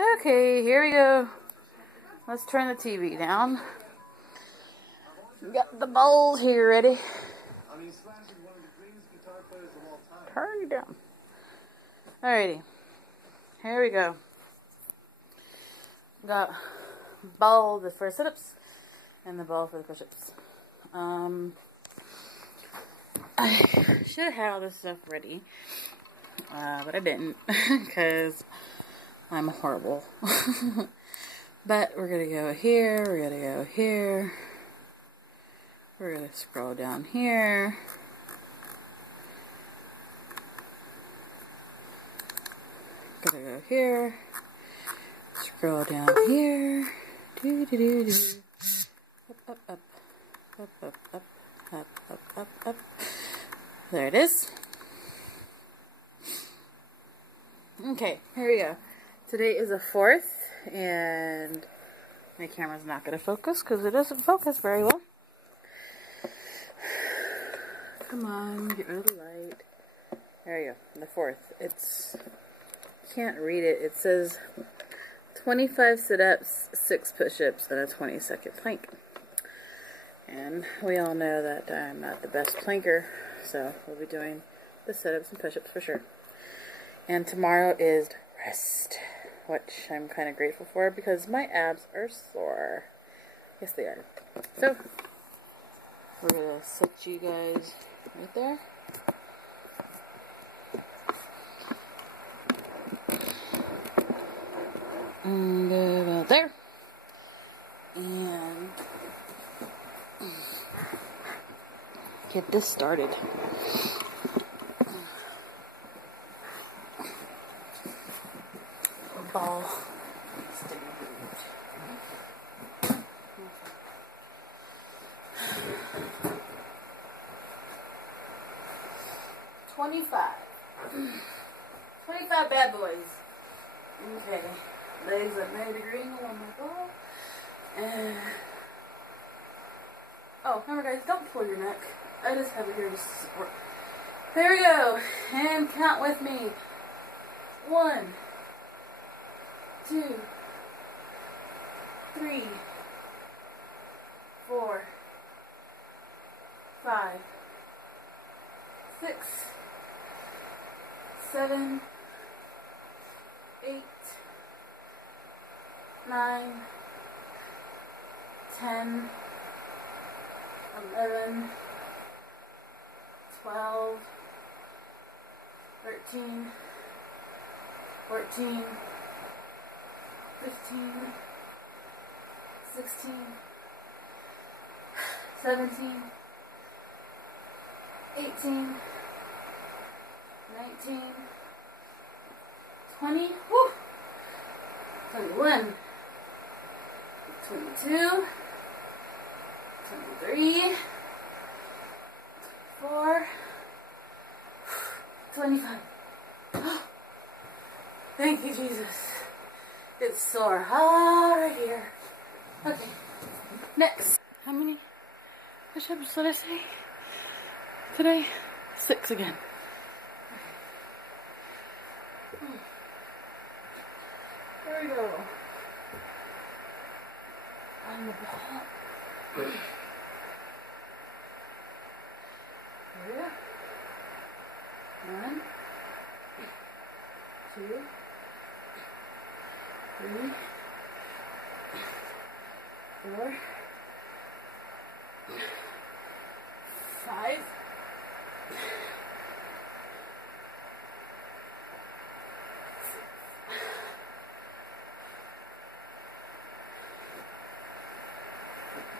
Okay, here we go. Let's turn the TV down. Got the bowls here ready. Turn it down. Alrighty. Here we go. Got ball for sit-ups and the ball for the push-ups. I should have had all this stuff ready, but I didn't because I'm horrible. But we're gonna go here, we're gonna go here, we're gonna scroll down here. Gonna go here, scroll down here, do do do do, up up up, up up up, up up up up. There it is. Okay, here we go. Today is the 4th, and my camera's not gonna focus because it doesn't focus very well. Come on, get rid of the light. There you go. The 4th. It's can't read it. It says 25 sit-ups, 6 push-ups, and a 20-second plank. And we all know that I'm not the best planker, so we'll be doing the sit-ups and push-ups for sure. And tomorrow is rest, which I'm kind of grateful for because my abs are sore. Yes, they are. So, we're going to set you guys right there. And about there. And get this started. Ball. 25 bad boys. Okay. Legs at 90 degrees on my ball. And oh, remember guys, don't pull your neck. I just have it here to support. There we go. And count with me. 1, 2, 3, 4, 5, 6, 7, 8, 9, 10, 11, 12, 13, 14, 15, 16, 17, 18, 19, 20, whew, 21, 22, 23, 24, 25. Thank you, Jesus. It's sore hard right here. Okay, next. How many push-ups did I say today? 6 again. Okay. There we go. On the ball. Here we go. 1, 2, 3, 4, 5, 6.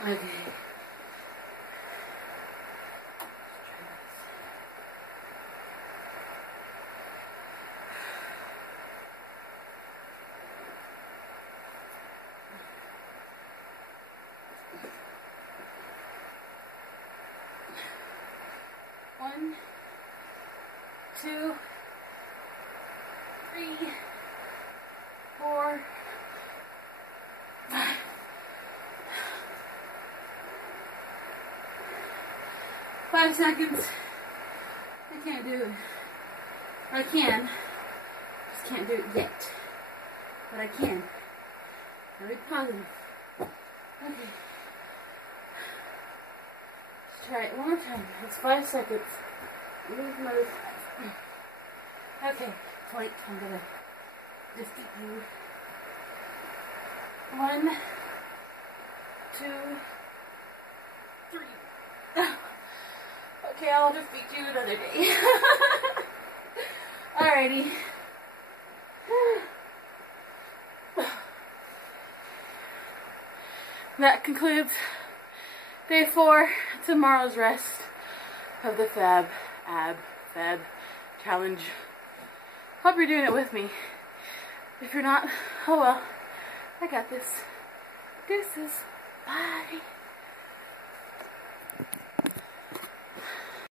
Okay. One, 2, 3, 4, 5. 5 seconds. I can't do it. I can. Just can't do it yet. but I can. I'll be positive. Okay. Let's try it one more time. It's 5 seconds. Move my okay, wait, I'm gonna just move. 1, 2, 3. Okay, I'll defeat you another day. Alrighty. That concludes day 4, tomorrow's rest of the Fab challenge. Hope you're doing it with me. If you're not, oh well, I got this. Deuces. Bye.